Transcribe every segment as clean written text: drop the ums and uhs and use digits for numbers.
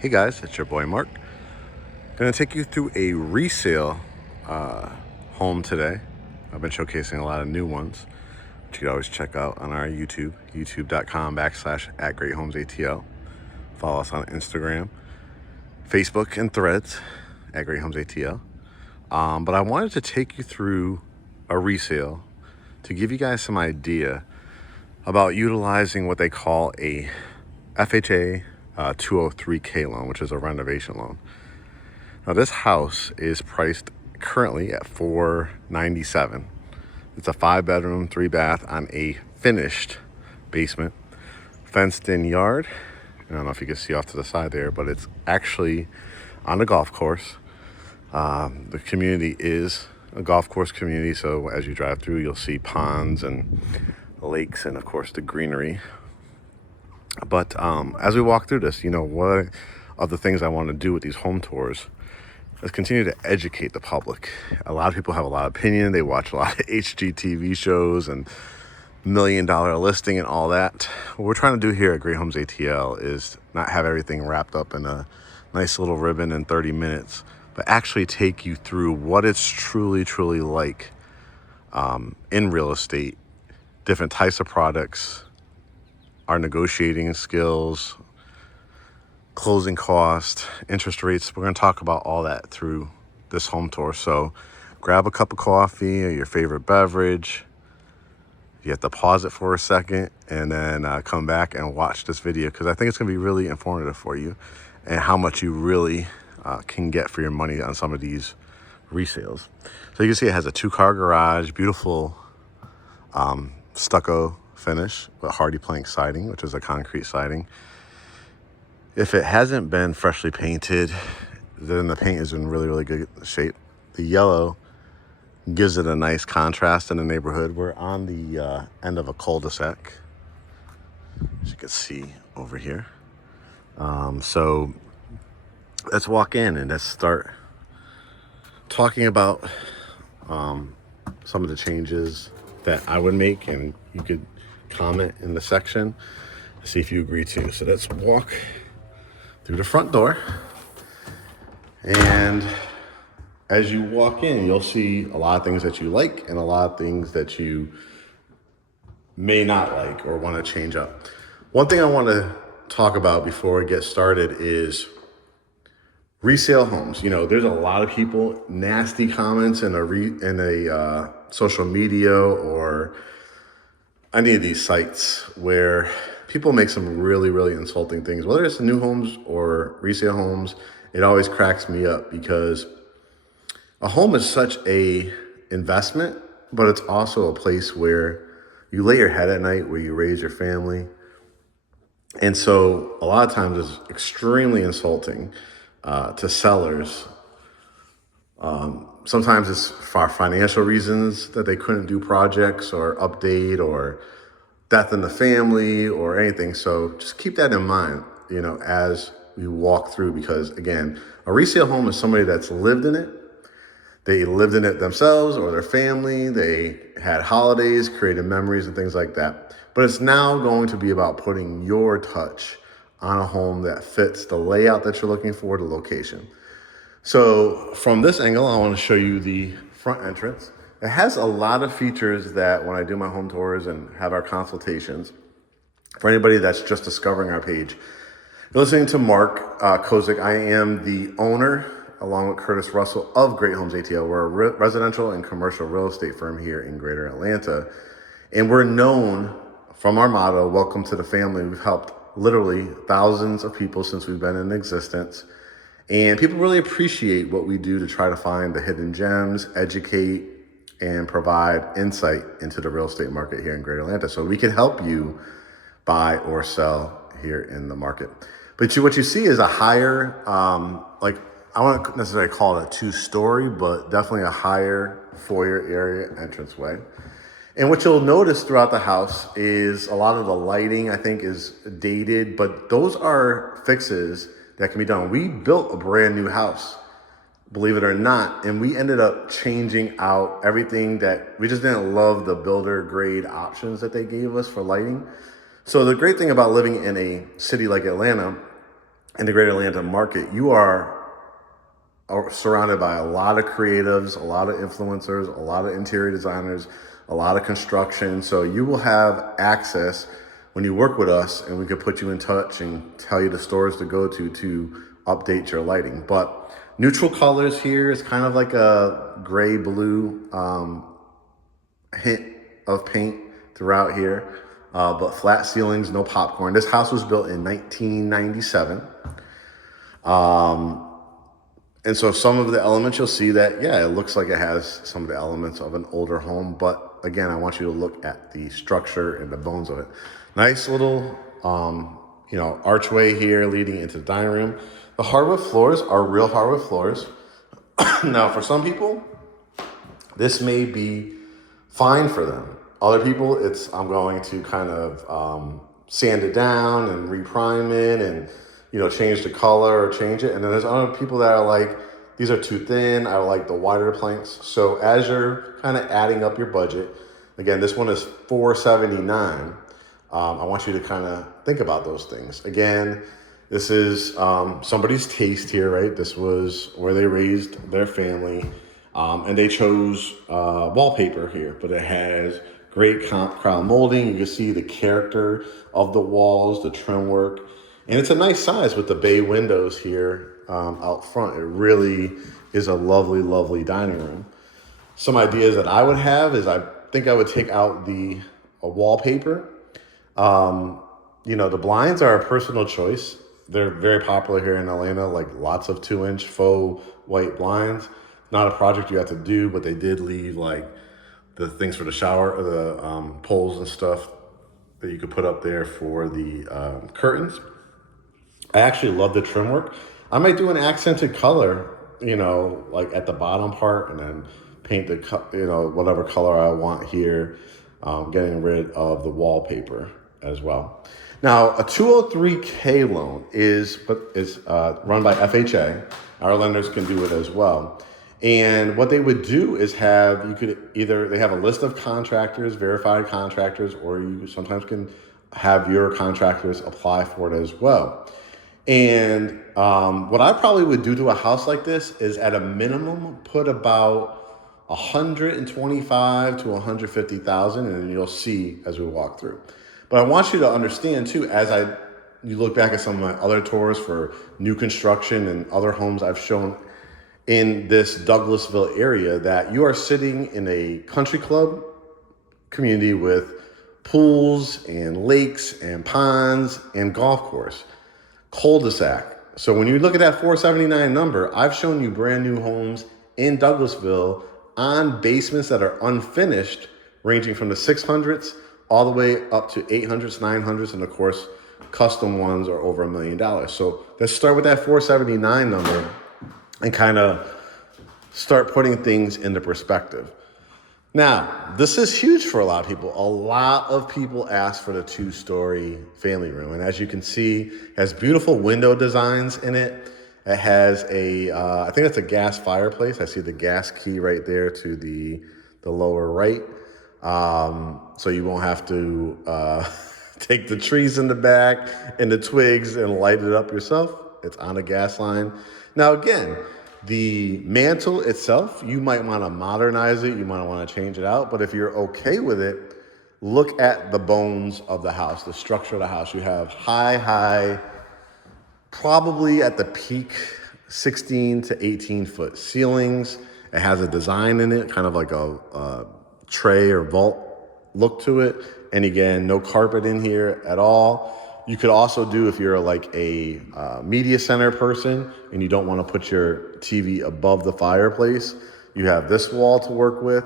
Hey guys, it's your boy Mark. Gonna take you through a resale home today. I've been showcasing a lot of new ones, which you can always check out on our YouTube, youtube.com/at GreatHomesATL. Follow us on Instagram, Facebook, and Threads at GreatHomesATL. But I wanted to take you through a resale to give you guys some idea about utilizing what they call a FHA 203K loan, which is a renovation loan. Now this house is priced currently at $497. It's a 5-bedroom, 3-bath on a finished basement, fenced in yard. I don't know if you can see off to the side there, but it's actually on a golf course. The community is a golf course community, so as you drive through, you'll see ponds and lakes and of course the greenery. But as we walk through this, one of the things I want to do with these home tours is continue to educate the public. A lot of people have a lot of opinion. They watch a lot of HGTV shows and $1 million listing and all that. What we're trying to do here at Great Homes ATL is not have everything wrapped up in a nice little ribbon in 30 minutes, but actually take you through what it's truly like in real estate, different types of products, our negotiating skills, closing cost, interest rates. We're going to talk about all that through this home tour. So grab a cup of coffee or your favorite beverage. You have to pause it for a second and then come back and watch this video, because I think it's going to be really informative for you and how much you really can get for your money on some of these resales. So you can see it has a 2-car garage, beautiful stucco finish with hardy plank siding, which is a concrete siding. If it hasn't been freshly painted, then the paint is in really good shape. The yellow gives it a nice contrast in the neighborhood. We're on the end of a cul-de-sac, as you can see over here. So let's walk in and let's start talking about some of the changes that I would make, and you could comment in the section, see if you agree too. So let's walk through the front door, and as you walk in, you'll see a lot of things that you like and a lot of things that you may not like or want to change up. One thing I want to talk about before we get started is resale homes. There's a lot of people, nasty comments in a social media or any of these sites where people make some really insulting things, whether it's new homes or resale homes. It always cracks me up, because a home is such a investment, but it's also a place where you lay your head at night, where you raise your family. And so a lot of times it's extremely insulting to sellers. Sometimes it's for financial reasons that they couldn't do projects or update, or death in the family or anything. So just keep that in mind, as we walk through, because again, a resale home is somebody that's lived in it. They lived in it themselves or their family. They had holidays, created memories and things like that. But it's now going to be about putting your touch on a home that fits the layout that you're looking for, the location. So from this angle, I want to show you the front entrance. It has a lot of features that when I do my home tours and have our consultations, for anybody that's just discovering our page, you're listening to Mark Kozik. I am the owner, along with Curtis Russell, of Great Homes ATL. We're a residential and commercial real estate firm here in Greater Atlanta. And we're known from our motto, welcome to the family. We've helped literally thousands of people since we've been in existence. And people really appreciate what we do to try to find the hidden gems, educate, and provide insight into the real estate market here in Greater Atlanta, so we can help you buy or sell here in the market. But what you see is a higher, I wouldn't necessarily call it a 2-story, but definitely a higher foyer area entranceway. And what you'll notice throughout the house is a lot of the lighting, I think, is dated, but those are fixes that can be done. We built a brand new house, believe it or not, and we ended up changing out everything that we just didn't love the builder grade options that they gave us for lighting. So the great thing about living in a city like Atlanta in the greater Atlanta market, you are surrounded by a lot of creatives, a lot of influencers, a lot of interior designers, a lot of construction. So you will have access when you work with us, and we could put you in touch and tell you the stores to go to update your lighting. But neutral colors here is kind of like a gray blue hint of paint throughout here, but flat ceilings, no popcorn. This house was built in 1997. And so some of the elements you'll see that, yeah, it looks like it has some of the elements of an older home. But again, I want you to look at the structure and the bones of it. Nice little, archway here leading into the dining room. The hardwood floors are real hardwood floors. Now, for some people, this may be fine for them. Other people, I'm going to kind of sand it down and reprime it and change the color or change it. And then there's other people that are like, these are too thin. I like the wider planks. So as you're kind of adding up your budget, again, this one is $479. I want you to kind of think about those things. Again, this is somebody's taste here, right? This was where they raised their family. And they chose wallpaper here, but it has great crown molding. You can see the character of the walls, the trim work. And it's a nice size with the bay windows here out front. It really is a lovely, lovely dining room. Some ideas that I would have is I think I would take out the wallpaper. The blinds are a personal choice. They're very popular here in Atlanta, like lots of 2-inch faux white blinds. Not a project you have to do, but they did leave like the things for the shower, or the poles and stuff that you could put up there for the curtains. I actually love the trim work. I might do an accented color, like at the bottom part, and then paint the, whatever color I want here, getting rid of the wallpaper as well. Now, a 203K loan is run by FHA. Our lenders can do it as well. And what they would do is they have a list of contractors, verified contractors, or you sometimes can have your contractors apply for it as well. And what I probably would do to a house like this is at a minimum put about 125 to 150,000, and you'll see as we walk through. But I want you to understand too, you look back at some of my other tours for new construction and other homes I've shown in this Douglasville area, that you are sitting in a country club community with pools and lakes and ponds and golf course, cul-de-sac. So when you look at that 479 number, I've shown you brand new homes in Douglasville on basements that are unfinished, ranging from the 600s all the way up to 800s, 900s, and of course, custom ones are over $1 million. So let's start with that 479 number and kind of start putting things into perspective. Now, this is huge for a lot of people. A lot of people ask for the 2-story family room. And as you can see, it has beautiful window designs in it. It has I think it's a gas fireplace. I see the gas key right there to the lower right. So you won't have to take the trees in the back and the twigs and light it up yourself. It's on a gas line. Now, again, the mantle itself, you might want to modernize it. You might want to change it out. But if you're okay with it, look at the bones of the house, the structure of the house. You have high, probably at the peak, 16 to 18 foot ceilings. It has a design in it, kind of like a tray or vault look to it. And again, no carpet in here at all. You could also do, if you're like a media center person and you don't want to put your TV above the fireplace, you have this wall to work with.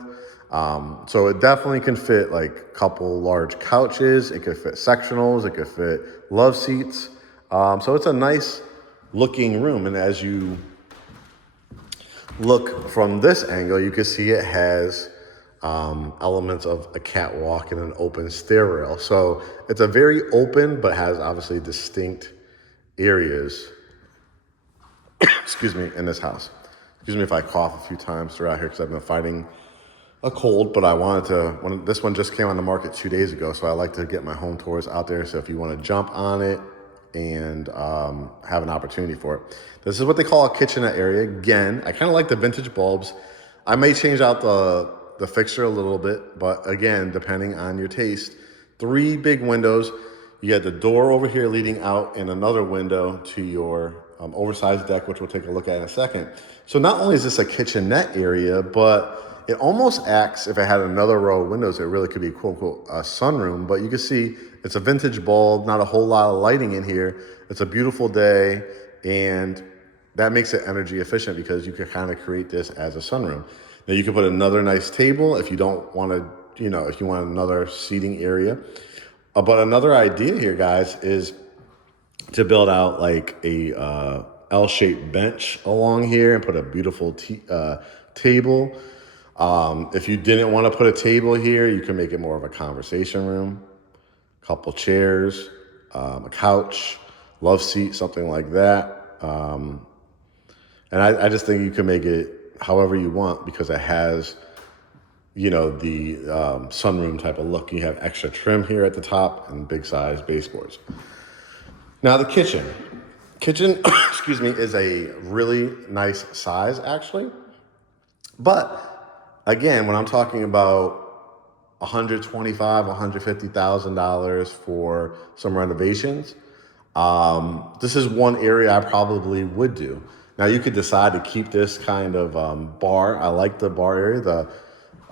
So it definitely can fit like a couple large couches. It could fit sectionals. It could fit love seats. So it's a nice looking room. And as you look from this angle, you can see it has elements of a catwalk and an open stair rail. So it's a very open, but has obviously distinct areas, excuse me, in this house. Excuse me if I cough a few times throughout here because I've been fighting a cold, but I wanted to, this one just came on the market 2 days ago, so I like to get my home tours out there. So if you want to jump on it, and have an opportunity for it. This is what they call a kitchenette area. Again, I kind of like the vintage bulbs. I may change out the fixture a little bit, but again, depending on your taste. 3 big windows. You got the door over here leading out and another window to your oversized deck, which we'll take a look at in a second. So not only is this a kitchenette area, but it almost acts, if it had another row of windows, it really could be quote unquote a sunroom. But you can see it's a vintage bulb, not a whole lot of lighting in here. It's a beautiful day, and that makes it energy efficient because you can kind of create this as a sunroom. Now you can put another nice table if you don't want to, if you want another seating area. But another idea here, guys, is to build out like a L-shaped bench along here and put a beautiful table. If you didn't want to put a table here, you can make it more of a conversation room, a couple chairs, a couch, love seat, something like that. And I just think you can make it however you want because it has, the sunroom type of look. You have extra trim here at the top and big size baseboards. Now the kitchen, excuse me, is a really nice size actually. But again, when I'm talking about $125,000, $150,000 for some renovations, this is one area I probably would do. Now you could decide to keep this kind of bar. I like the bar area. The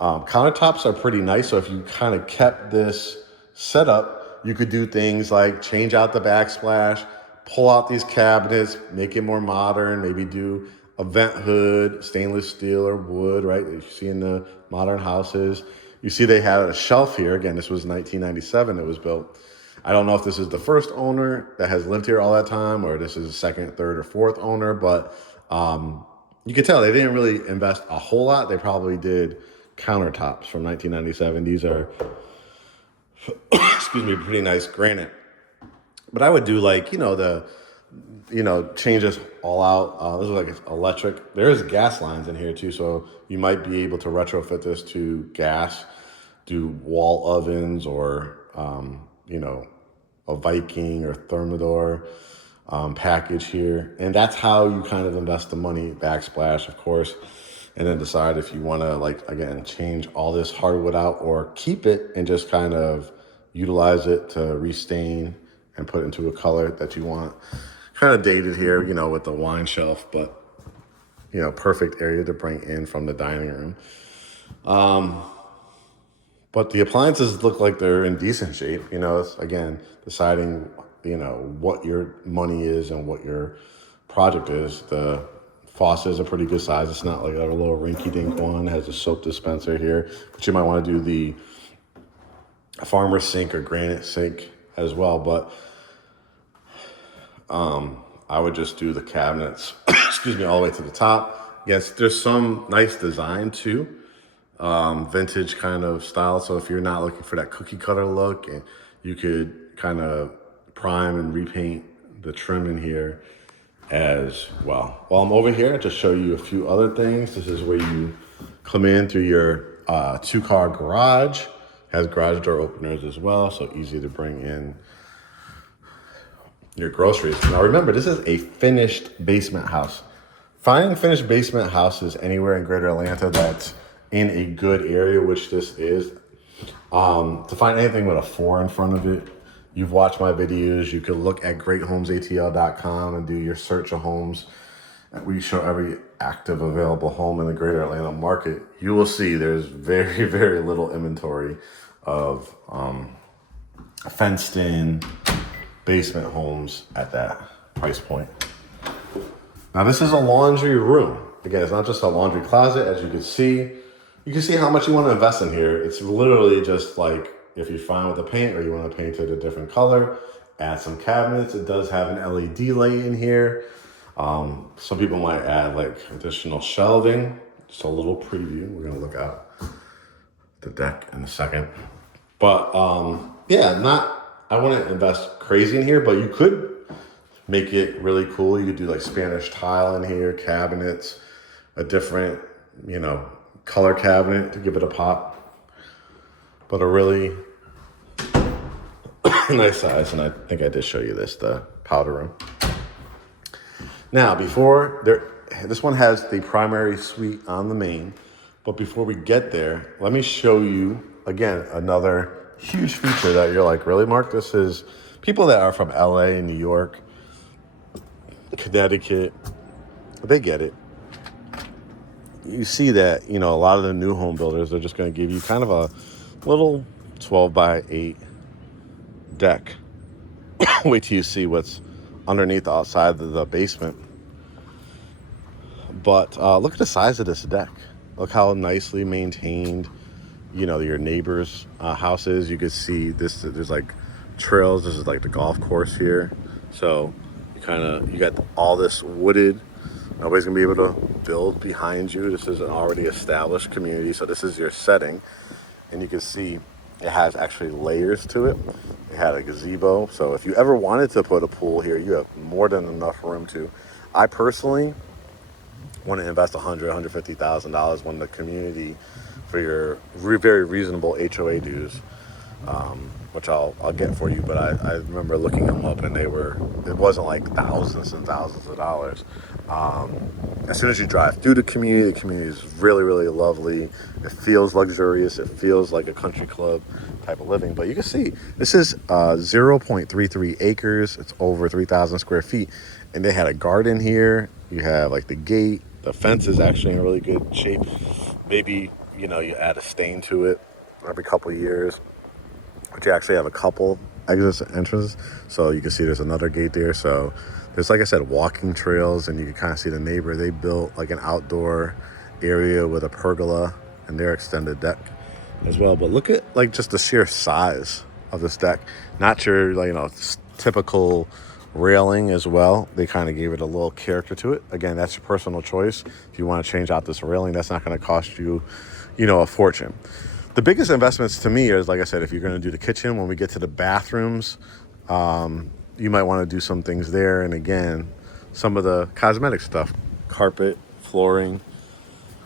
countertops are pretty nice. So if you kind of kept this setup, you could do things like change out the backsplash, pull out these cabinets, make it more modern, maybe do a vent hood, stainless steel or wood, right? That you see in the modern houses. You see they had a shelf here. Again, this was 1997 it was built. I don't know if this is the first owner that has lived here all that time or this is the second, third, or fourth owner, but you can tell they didn't really invest a whole lot. They probably did countertops from 1997. These are, excuse me, pretty nice granite. But I would do like, change this all out. This is like electric. There is gas lines in here too, so you might be able to retrofit this to gas, do wall ovens or, a Viking or Thermidor package here. And that's how you kind of invest the money, backsplash, of course, and then decide if you want to, like, again, change all this hardwood out or keep it and just kind of utilize it to restain and put into a color that you want. Kind of dated here, with the wine shelf, but, perfect area to bring in from the dining room. But the appliances look like they're in decent shape. It's, again, deciding, what your money is and what your project is. The faucet is a pretty good size. It's not like a little rinky-dink one. It has a soap dispenser here. But you might want to do the farmer sink or granite sink as well. But I would just do the cabinets, excuse me, all the way to the top. Yes, there's some nice design too. Vintage kind of style. So if you're not looking for that cookie cutter look, and you could kind of prime and repaint the trim in here as well. While I'm over here, to show you a few other things. This is where you come in through your 2-car garage. Has garage door openers as well, so easy to bring in your groceries. Now remember, this is a finished basement house. Finding finished basement houses anywhere in Greater Atlanta that's in a good area, which this is, to find anything with a 4 in front of it, you've watched my videos. You could look at GreatHomesATL.com and do your search of homes. We show every active available home in the Greater Atlanta market. You will see there's very, very little inventory of fenced in basement homes at that price point. Now this is a laundry room. Again, it's not just a laundry closet, as you can see. You can see how much you want to invest in here. It's literally just like, if you're fine with the paint or you want to paint it a different color, add some cabinets. It does have an LED light in here. Some people might add like additional shelving. Just a little preview. We're going to look out the deck in a second. But I wouldn't invest crazy in here, but you could make it really cool. You could do like Spanish tile in here, cabinets, a different, color cabinet to give it a pop. But a really nice size, and I think I did show you this, the powder room. Now, this one has the primary suite on the main, but before we get there, let me show you, again, another huge feature that you're like, really, Mark? This is people that are from LA, New York, Connecticut, they get it. You see that, a lot of the new home builders are just going to give you kind of a little 12 by 8 deck. Wait till you see what's underneath the outside of the basement. But look at the size of this deck. Look how nicely maintained, your neighbor's house is. You can see this, there's like trails. This is like the golf course here. So you got all this wooded. Nobody's gonna be able to build behind you. This is an already established community. So this is your setting. And you can see it has actually layers to it. It had a gazebo. So if you ever wanted to put a pool here, you have more than enough room to. I personally want to invest $150,000 when the community for your very reasonable HOA dues, which I'll get for you. But I remember looking them up, and it wasn't like thousands and thousands of dollars. As soon as you drive through the community is really, really lovely. It feels luxurious. It feels like a country club type of living. But you can see this is 0.33 acres. It's over 3,000 square feet. And they had a garden here. You have like the gate. The fence is actually in really good shape. Maybe, you add a stain to it every couple of years. But you actually have a couple exits and entrances. So you can see there's another gate there. So there's, like I said, walking trails, and you can kind of see the neighbor. They built like an outdoor area with a pergola and their extended deck as well. But look at like just the sheer size of this deck. Not your, typical railing as well. They kind of gave it a little character to it. Again, that's your personal choice. If you want to change out this railing, that's not going to cost you, a fortune. The biggest investments to me is, like I said, if you're going to do the kitchen, when we get to the bathrooms, you might want to do some things there. And again, some of the cosmetic stuff, carpet, flooring,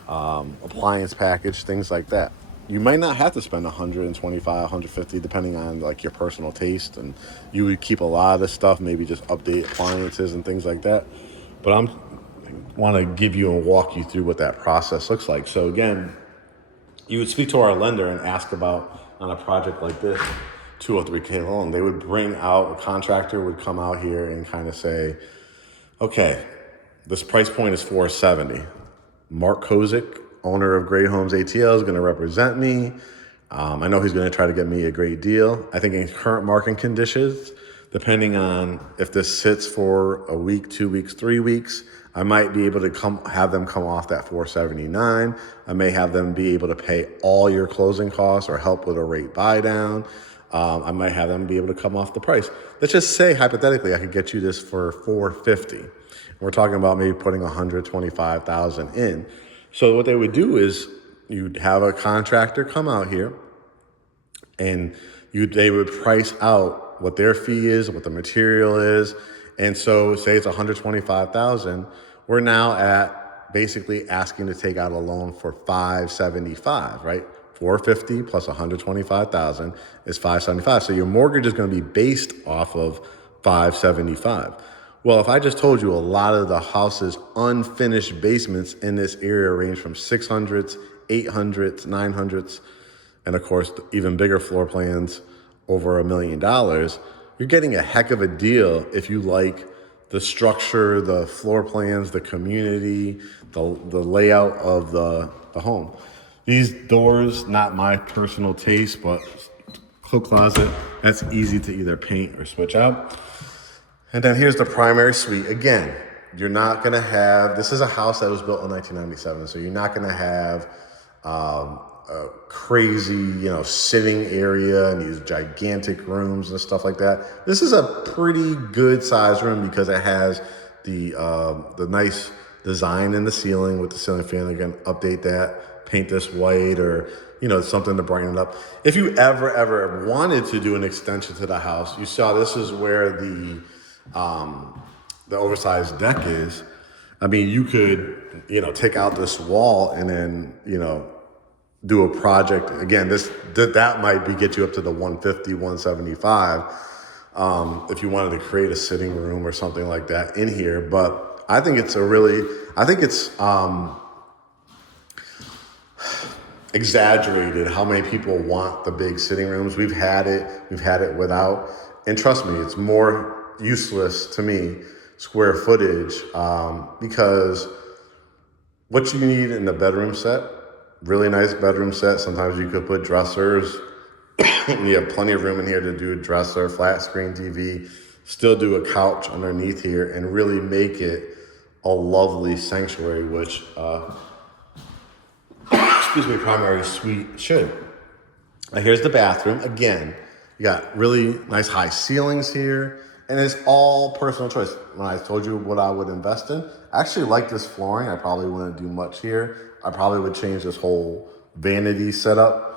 appliance package, things like that. You might not have to spend 125, 150, depending on like your personal taste. And you would keep a lot of this stuff, maybe just update appliances and things like that. But I want to give you and walk you through what that process looks like. So again, you would speak to our lender and ask about, on a project like this, 203K loan. They would bring out, a contractor would come out here and kind of say, okay, this price point is $470. Mark Kozik, owner of GreatHomesATL, is going to represent me. I know he's going to try to get me a great deal. I think in current market conditions, depending on if this sits for a week, 2 weeks, 3 weeks, I might be able to have them come off that $479. I may have them be able to pay all your closing costs or help with a rate buy down. I might have them be able to come off the price. Let's just say, hypothetically, I could get you this for $450. We're talking about maybe putting $125,000 in. So what they would do is you'd have a contractor come out here, and they would price out what their fee is, what the material is. And so say it's $125,000, we're now at basically asking to take out a loan for $575, right? $450 plus $125,000 is $575. So your mortgage is going to be based off of $575. Well, if I just told you a lot of the house's unfinished basements in this area range from 600s, 800s, 900s, and of course, even bigger floor plans over $1 million, you're getting a heck of a deal if you like the structure, the floor plans, the community, the layout of the home. These doors, not my personal taste, but cloak closet, that's easy to either paint or switch out. And then here's the primary suite. Again, you're not going to have, this is a house that was built in 1997, so you're not going to have a crazy, sitting area and these gigantic rooms and stuff like that. This is a pretty good size room because it has the nice design in the ceiling with the ceiling fan. Again, update that, paint this white or, something to brighten it up. If you ever wanted to do an extension to the house, you saw this is where the oversized deck is. I mean, you could, take out this wall and then, do a project. Again, that might get you up to the 150, 175. if you wanted to create a sitting room or something like that in here. But I think it's exaggerated how many people want the big sitting rooms. We've had it without, and trust me, it's more useless to me, square footage, because what you need in the bedroom set, really nice bedroom set. Sometimes you could put dressers. You have plenty of room in here to do a dresser, flat screen TV, still do a couch underneath here, and really make it a lovely sanctuary, which, primary suite should. Here's the bathroom. Again, you got really nice high ceilings here, and it's all personal choice. When I told you what I would invest in, I actually like this flooring. I probably wouldn't do much here. I probably would change this whole vanity setup.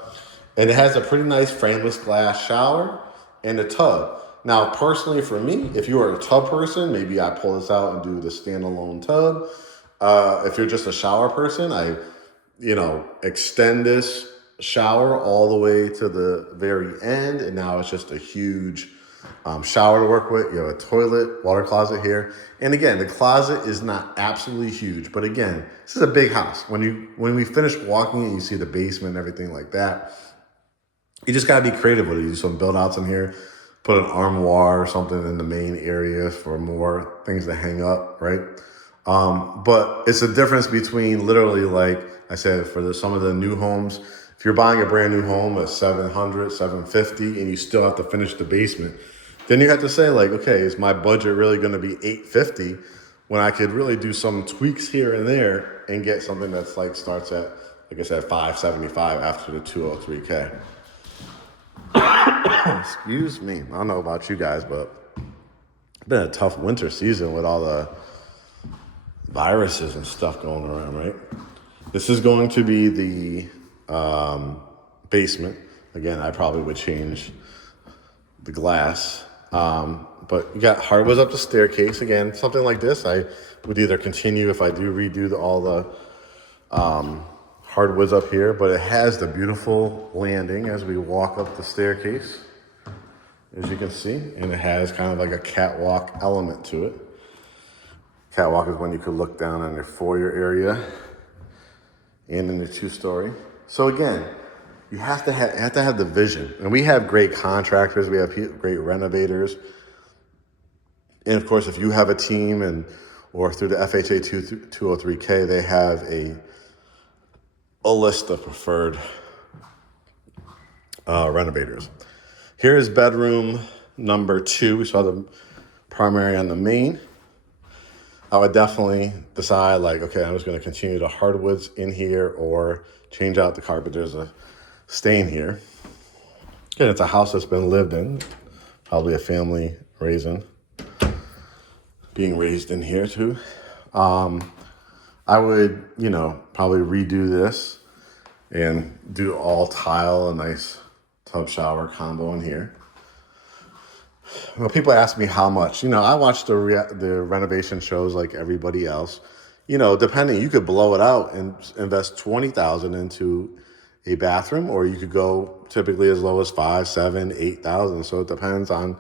And it has a pretty nice frameless glass shower and a tub. Now, personally for me, if you are a tub person, maybe I pull this out and do the standalone tub. If you're just a shower person, I extend this shower all the way to the very end, and now it's just a huge shower to work with. You have a toilet, water closet here. And again, the closet is not absolutely huge, but again, this is a big house. When we finish walking and you see the basement and everything like that, you just gotta be creative with it. You do some build outs in here, put an armoire or something in the main area for more things to hang up, right? But it's a difference between literally, like I said, for some of the new homes, if you're buying a brand new home at $700, $750, and you still have to finish the basement, then you have to say, like, okay, is my budget really going to be $850 when I could really do some tweaks here and there and get something that's like starts at, like I said, $575 after the $203K. Excuse me. I don't know about you guys, but it's been a tough winter season with all the viruses and stuff going around, right? This is going to be the basement. Again, I probably would change the glass. But you got hardwoods up the staircase. Again, something like this, I would either continue if I do redo all the hardwoods up here, but it has the beautiful landing as we walk up the staircase, as you can see, and it has kind of like a catwalk element to it. Catwalk is when you could look down on your foyer area and in the 2-story. So again, you have to have the vision. And we have great contractors, we have great renovators. And of course, if you have a team or through the FHA 203K, they have a list of preferred renovators. Here is bedroom number 2. We saw the primary on the main. I would definitely decide, like, okay, I'm just going to continue the hardwoods in here or change out the carpet. There's a stain here. Again, it's a house that's been lived in, probably a family being raised in here too. I would, probably redo this and do all tile, a nice tub shower combo in here. Well, people ask me how much. I watch the renovation shows like everybody else. Depending, you could blow it out and invest $20,000 into a bathroom, or you could go typically as low as $5,000, $7,000, $8,000. So it depends on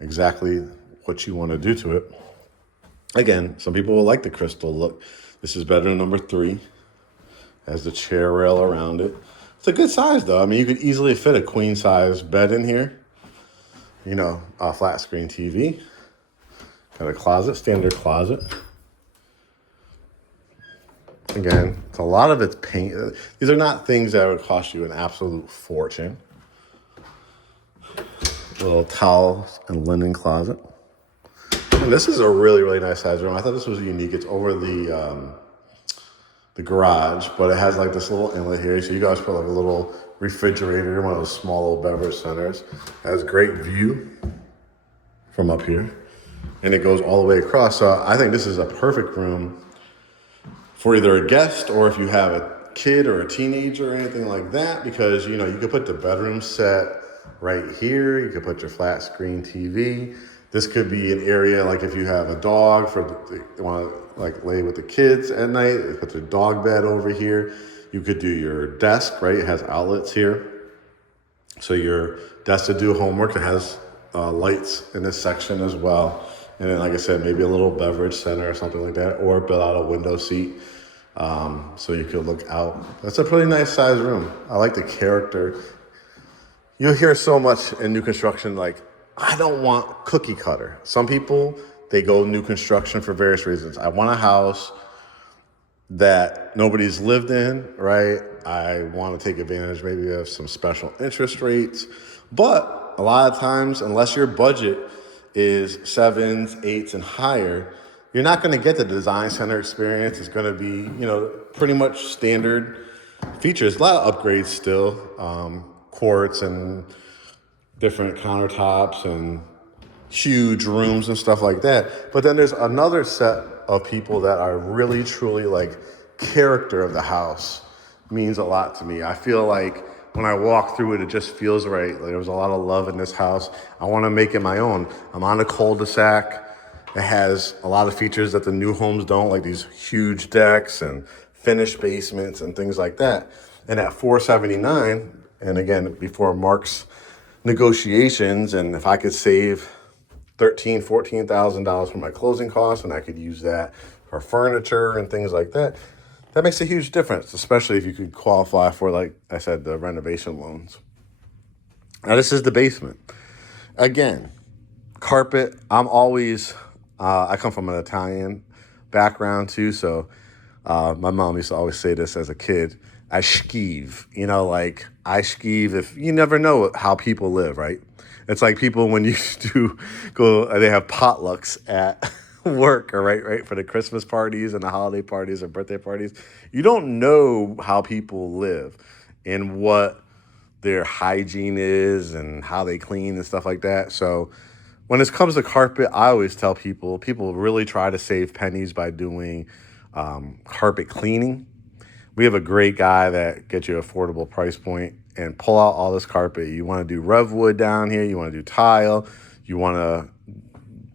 exactly what you want to do to it. Again, some people will like the crystal look. This is bedroom number 3. Has the chair rail around it. It's a good size though. I mean, you could easily fit a queen size bed in here. A flat screen TV. Got a closet, standard closet. Again, a lot of it's paint. These are not things that would cost you an absolute fortune. Little towels and linen closet. And this is a really, really nice size room. I thought this was unique. It's over the garage, but it has like this little inlet here. So you guys put like a little refrigerator, one of those small little beverage centers. It has great view from up here, and it goes all the way across. So I think this is a perfect room for either a guest or if you have a kid or a teenager or anything like that, because you could put the bedroom set right here. You could put your flat screen TV. This could be an area like if you have a dog you want to like lay with the kids at night, put the dog bed over here. You could do your desk, right? It has outlets here. So your desk to do homework, it has lights in this section as well. And then, like I said, maybe a little beverage center or something like that, or build out a window seat so you could look out. That's a pretty nice size room. I like the character. You'll hear so much in new construction, like, I don't want cookie cutter. Some people, they go new construction for various reasons. I want a house that nobody's lived in, right? I want to take advantage maybe of some special interest rates. But a lot of times, unless your budget is 7s, 8s, and higher, you're not going to get the design center experience. It's going to be, pretty much standard features. A lot of upgrades still, quartz and different countertops and huge rooms and stuff like that. But then there's another set of people that are really, truly like character of the house means a lot to me. I feel like when I walk through it, it just feels right. Like there was a lot of love in this house. I want to make it my own. I'm on a cul-de-sac. It has a lot of features that the new homes don't, like these huge decks and finished basements and things like that. And at $479, and again, before Mark's negotiations, and if I could save $14,000 for my closing costs, and I could use that for furniture and things like that, that makes a huge difference, especially if you could qualify for, like I said, the renovation loans. Now, this is the basement. Again, carpet. I'm always, I come from an Italian background too, so my mom used to always say this as a kid, I schieve, I schieve. If you never know how people live, right? It's like people when you do go, they have potlucks at work, or right, for the Christmas parties and the holiday parties or birthday parties. You don't know how people live and what their hygiene is and how they clean and stuff like that. So when it comes to carpet, I always tell people really try to save pennies by doing carpet cleaning. We have a great guy that gets you an affordable price point and pull out all this carpet. You want to do rev wood down here. You want to do tile. You want to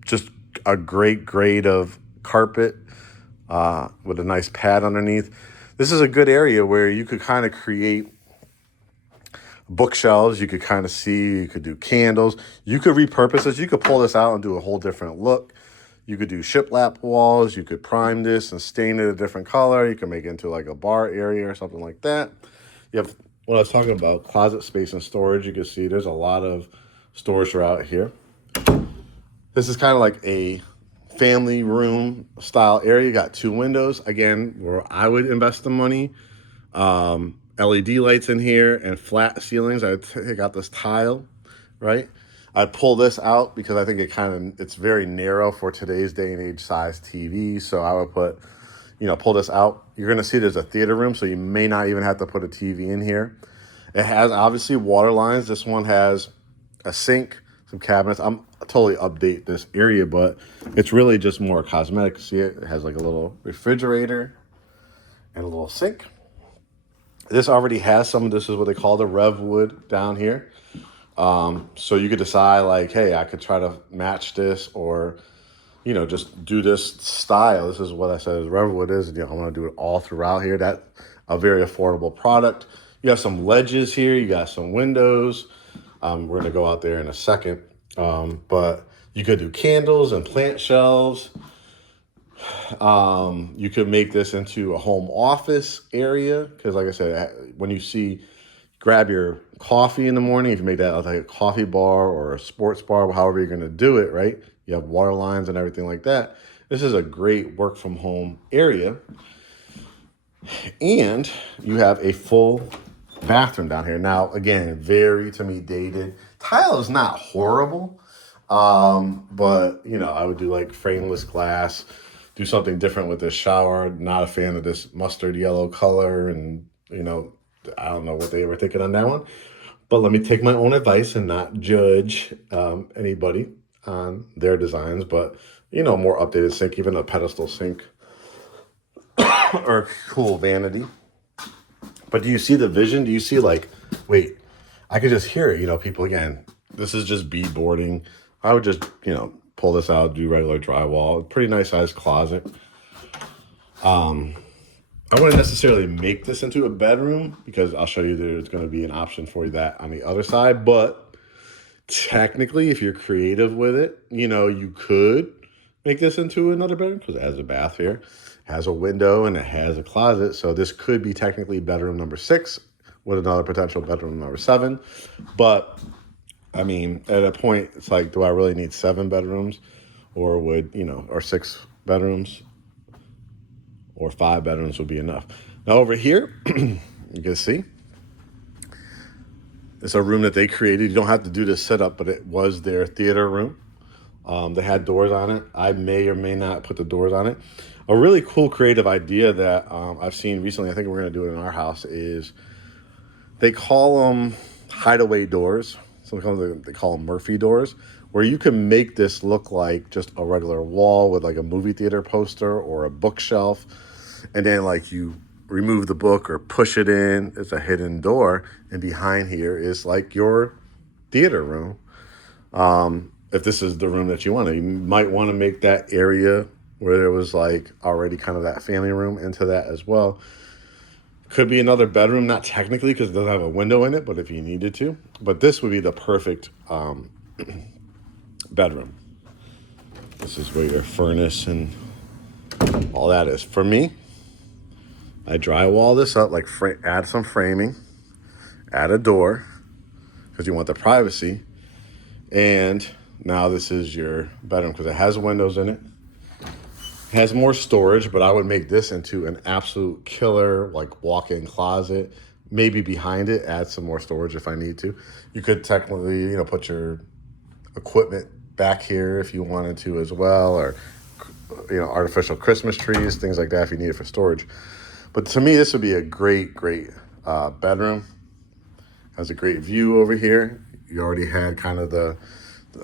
just a great grade of carpet with a nice pad underneath. This is a good area where you could kind of create bookshelves. You could kind of see, you could do candles. You could repurpose this. You could pull this out and do a whole different look. You could do shiplap walls. You could prime this and stain it a different color. You can make it into like a bar area or something like that. You have what I was talking about, closet space and storage. You can see there's a lot of storage throughout here. This is kind of like a family room style area. You got 2 windows. Again, where I would invest the money. LED lights in here and flat ceilings. I take out this tile, right? I'd pull this out because I think it's very narrow for today's day and age size TV. So I would put, pull this out. You're going to see there's a theater room, so you may not even have to put a TV in here. It has obviously water lines. This one has a sink, some cabinets. I'm totally update this area, but it's really just more cosmetic. See, it has like a little refrigerator and a little sink. This already has some of this is what they call the rev wood down here. So you could decide like, hey, I could try to match this or, just do this style. This is what I said rev wood is. I want to do it all throughout here. That's a very affordable product. You have some ledges here. You got some windows. We're going to go out there in a second. But you could do candles and plant shelves. You could make this into a home office area because, like I said, when you grab your coffee in the morning, if you make that like a coffee bar or a sports bar, however you're going to do it, right? You have water lines and everything like that. This is a great work from home area. And you have a full bathroom down here. Now, again, very, to me, dated. Tile is not horrible, but, I would do like frameless glass, do something different with this shower. Not a fan of this mustard yellow color, and, I don't know what they were thinking on that one. But let me take my own advice and not judge anybody on their designs. But, more updated sink, even a pedestal sink or cool vanity. But do you see the vision? Do you see like, wait, I could just hear it. People, again, this is just beadboarding. I would just, pull this out, do regular drywall. Pretty nice sized closet. I wouldn't necessarily make this into a bedroom because I'll show you there's going to be an option for that on the other side. But technically, if you're creative with it, you know, you could make this into another bedroom because it has a bath here, has a window, and it has a closet. So this could be technically bedroom number 6 with another potential bedroom number 7. But I mean, at a point, it's like, do I really need 7 bedrooms, or would, you know, or 6 bedrooms, or 5 bedrooms would be enough? Now over here, you can see it's a room that they created. You don't have to do this setup, but it was their theater room. They had doors on it. I may or may not put the doors on it. A really cool creative idea that I've seen recently, I think we're going to do it in our house, is they call them hideaway doors. Sometimes they call them Murphy doors, where you can make this look like just a regular wall with like a movie theater poster or a bookshelf. And then like you remove the book or push it in, it's a hidden door. And behind here is like your theater room. If this is the room that you want, you might want to make that area where there was like already kind of that family room into that as well. Could be another bedroom, not technically because it doesn't have a window in it, but if you needed to. But this would be the perfect bedroom. This is where your furnace and all that is. For me, I drywall this up, like add some framing, add a door, because you want the privacy. And now this is your bedroom because it has windows in it. It has more storage, but I would make this into an absolute killer, like walk-in closet. Maybe behind it, add some more storage if I need to. You could technically, you know, put your equipment back here if you wanted to as well, or, you know, artificial Christmas trees, things like that if you need it for storage. But to me, this would be a great bedroom. Has a great view over here. You already had kind of the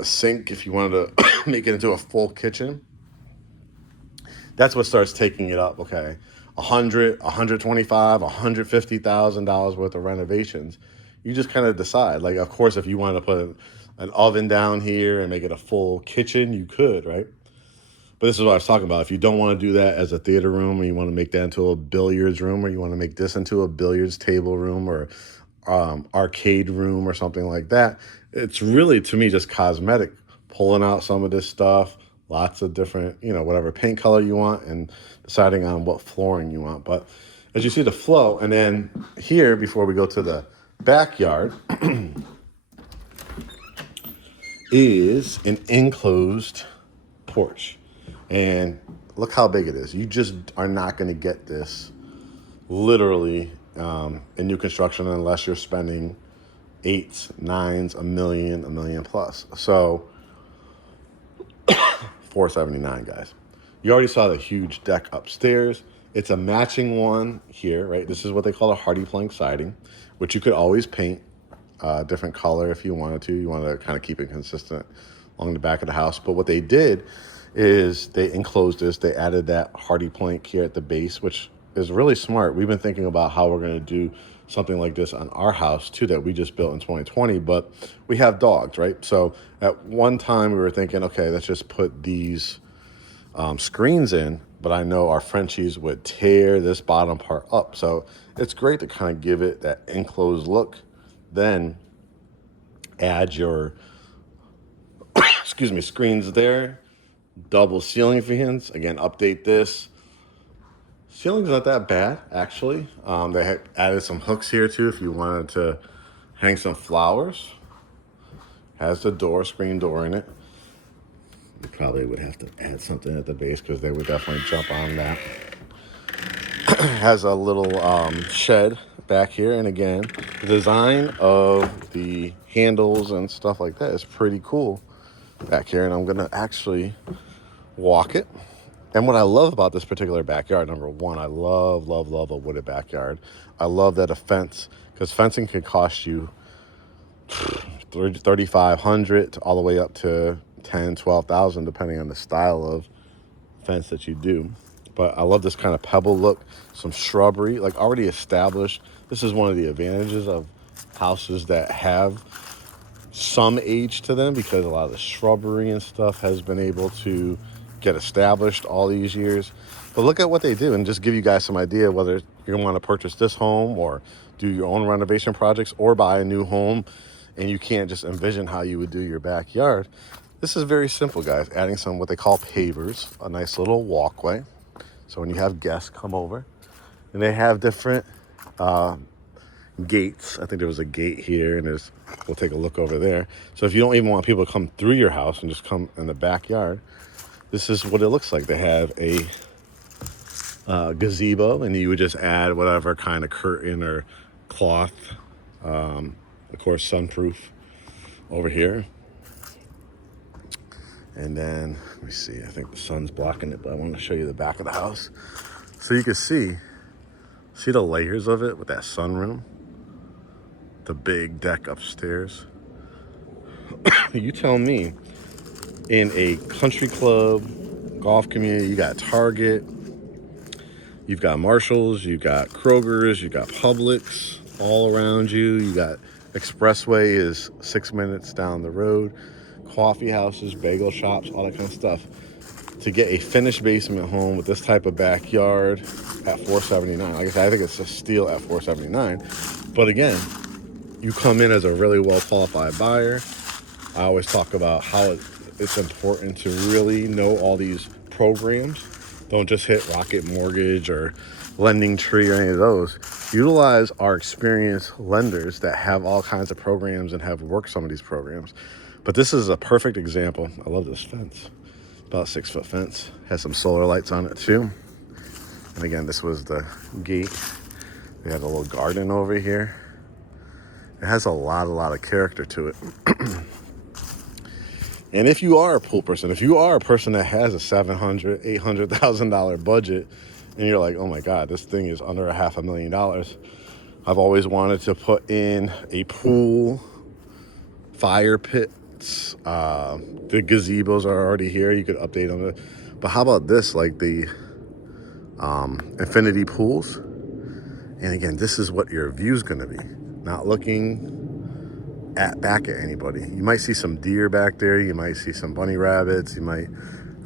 sink if you wanted to make it into a full kitchen. That's what starts taking it up. Okay, $100, $125, $150,000 worth of renovations. You just kind of decide. Like, of course, if you wanted to put an oven down here and make it a full kitchen, you could, right? But this is what I was talking about. If you don't want to do that as a theater room, or you want to make that into a billiards room, or you want to make this into a billiards table room, or arcade room or something like that, it's really, to me, just cosmetic. Pulling out some of this stuff, lots of different, you know, whatever paint color you want, and deciding on what flooring you want. But as you see the flow, and then here, before we go to the backyard, is an enclosed porch. And look how big it is. You just are not going to get this literally in new construction unless you're spending 8s, 9s, $1 million plus. So $479, guys. You already saw the huge deck upstairs. It's a matching one here, right? This is what they call a hardy plank siding, which you could always paint a different color if you wanted to. You want to kind of keep it consistent along the back of the house. But what they did is they enclosed this. They added that hardy plank here at the base, which is really smart. We've been thinking about how we're going to do something like this on our house too, that we just built in 2020, but we have dogs, right? So at one time we were thinking, okay, let's just put these screens in, but I know our Frenchies would tear this bottom part up. So it's great to kind of give it that enclosed look. Then add your, excuse me, screens there, double ceiling fans. Again, update this. Ceiling's not that bad, actually. They added some hooks here too if you wanted to hang some flowers. Has the door, screen door in it. You probably would have to add something at the base because they would definitely jump on that. Has a little shed back here. And again, the design of the handles and stuff like that is pretty cool back here. And I'm going to actually walk it. And what I love about this particular backyard, number one, I love a wooded backyard. I love that a fence, because fencing can cost you $3,500 all the way up to $10,000, $12,000, depending on the style of fence that you do. But I love this kind of pebble look, some shrubbery, like already established. This is one of the advantages of houses that have some age to them, because a lot of the shrubbery and stuff has been able to get established all these years. But look at what they do, and just give you guys some idea whether you're going to want to purchase this home or do your own renovation projects or buy a new home and you can't just envision how you would do your backyard, this is very simple, guys. Adding some what they call pavers, a nice little walkway. So when you have guests come over, and they have different gates. I think there was a gate here, and we'll take a look over there. So if you don't even want people to come through your house and just come in the backyard, this is what it looks like. They have a gazebo, and you would just add whatever kind of curtain or cloth, of course sunproof over here. And then let me see, I think the sun's blocking it, but I want to show you the back of the house so you can see the layers of it with that sunroom, the big deck upstairs. You tell me, in a country club golf community, you got Target, you've got Marshalls, you got Kroger's, you got Publix all around you. You got Expressway is 6 minutes down the road. Coffee houses, bagel shops, all that kind of stuff. To get a finished basement home with this type of backyard at $479, like I said, I think it's a steal at $479. But again, you come in as a really well qualified buyer. I always talk about how it's important to really know all these programs. Don't just hit Rocket Mortgage or Lending Tree or any of those. Utilize our experienced lenders that have all kinds of programs and have worked some of these programs. But this is a perfect example. I love this fence. About a 6 foot fence. Has some solar lights on it too. And again, this was the gate. They had a little garden over here. It has a lot of character to it. And if you are a pool person, if you are a person that has a $700,000, $800,000 budget, and you're like, oh my God, this thing is under $500,000. I've always wanted to put in a pool, fire pits. The gazebos are already here. You could update them. But how about this, like the infinity pools? And again, this is what your view's gonna be. Not looking back at anybody. You might see some deer back there. You might see some bunny rabbits. You might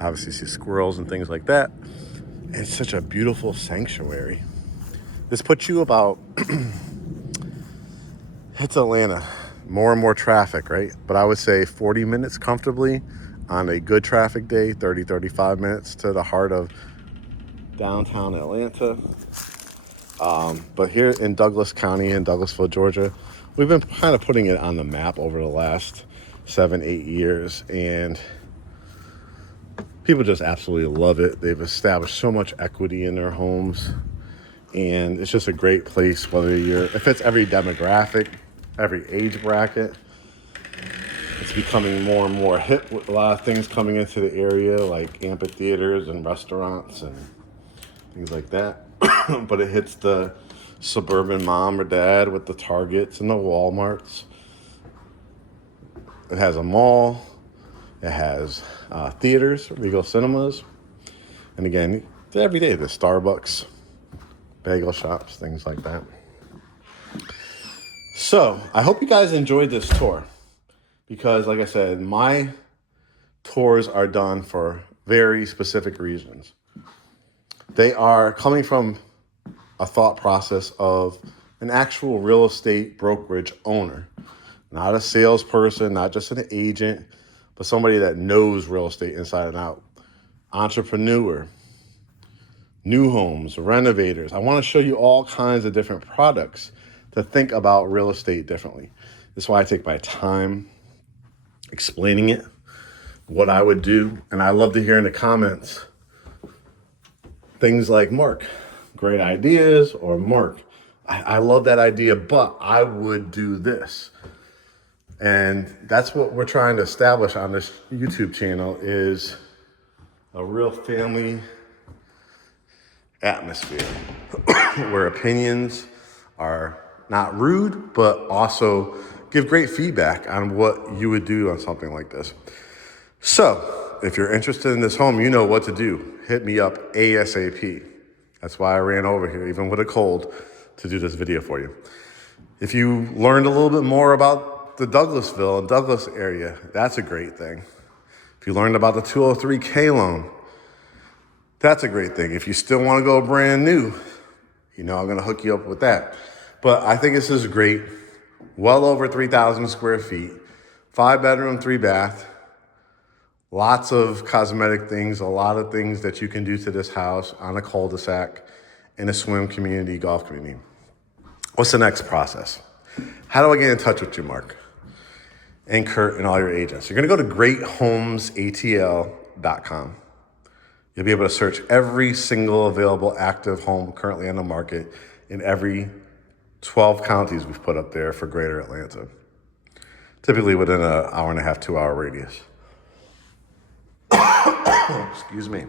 obviously see squirrels and things like that. It's such a beautiful sanctuary. This puts you about, it's Atlanta, more and more traffic, right? But I would say 40 minutes comfortably on a good traffic day, 30, 35 minutes to the heart of downtown Atlanta. But here in Douglas County, in Douglasville, Georgia, we've been kind of putting it on the map over the last 7-8 years, and people just absolutely love it. They've established so much equity in their homes, and it's just a great place, it fits every demographic, every age bracket. It's becoming more and more hip with a lot of things coming into the area, like amphitheaters and restaurants and things like that. But it hits the suburban mom or dad with the Targets and the Walmarts. It has a mall. It has theaters, Regal Cinemas. And again, every day there's Starbucks, bagel shops, things like that. So I hope you guys enjoyed this tour, because like I said, my tours are done for very specific reasons. They are coming from a thought process of an actual real estate brokerage owner, not a salesperson, not just an agent, but somebody that knows real estate inside and out. Entrepreneur, new homes, renovators. I want to show you all kinds of different products to think about real estate differently. This is why I take my time explaining it, what I would do. And I love to hear in the comments things like, Mark, great ideas, or Mark, I love that idea, but I would do this. And that's what we're trying to establish on this YouTube channel, is a real family atmosphere where opinions are not rude, but also give great feedback on what you would do on something like this. So if you're interested in this home, you know what to do. Hit me up ASAP. That's why I ran over here, even with a cold, to do this video for you. If you learned a little bit more about the Douglasville and Douglas area, that's a great thing. If you learned about the 203K loan, that's a great thing. If you still want to go brand new, I'm going to hook you up with that. But I think this is great well over 3,000 square feet, 5-bedroom, 3-bath, lots of cosmetic things, a lot of things that you can do to this house on a cul-de-sac in a swim community, golf community. What's the next process? How do I get in touch with you, Mark and Kurt and all your agents? You're gonna go to GreatHomesATL.com. You'll be able to search every single available active home currently on the market in every 12 counties we've put up there for greater Atlanta, typically within an hour and a half, 2-hour radius. Excuse me.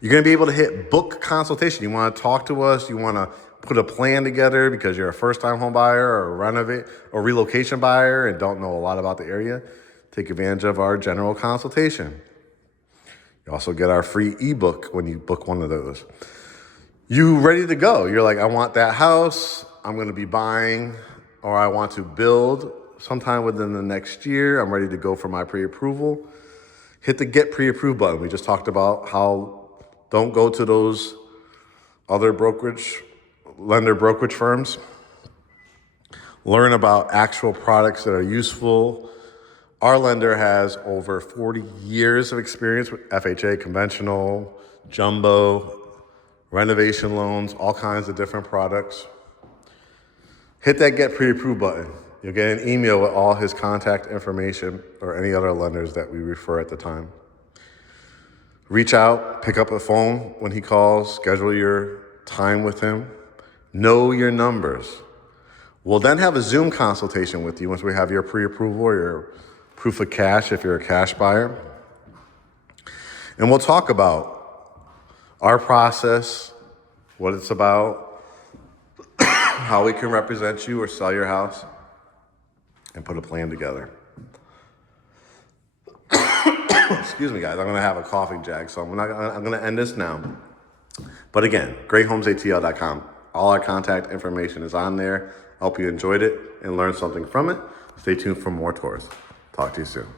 You're gonna be able to hit book consultation. You wanna talk to us, you wanna put a plan together because you're a first-time home buyer or a renovate or relocation buyer and don't know a lot about the area, take advantage of our general consultation. You also get our free ebook when you book one of those. You ready to go. You're like, I want that house, I'm gonna be buying, or I want to build sometime within the next year. I'm ready to go for my pre-approval. Hit the Get Pre-Approved button. We just talked about how don't go to those other lender brokerage firms. Learn about actual products that are useful. Our lender has over 40 years of experience with FHA, conventional, jumbo, renovation loans, all kinds of different products. Hit that Get Pre-Approved button. You'll get an email with all his contact information or any other lenders that we refer at the time. Reach out, pick up the phone when he calls, schedule your time with him. Know your numbers. We'll then have a Zoom consultation with you once we have your pre-approval or your proof of cash if you're a cash buyer. And we'll talk about our process, what it's about, how we can represent you or sell your house, and put a plan together. Excuse me, guys. I'm gonna have a coughing jag, so I'm gonna end this now. But again, GreatHomesATL.com. All our contact information is on there. I hope you enjoyed it and learned something from it. Stay tuned for more tours. Talk to you soon.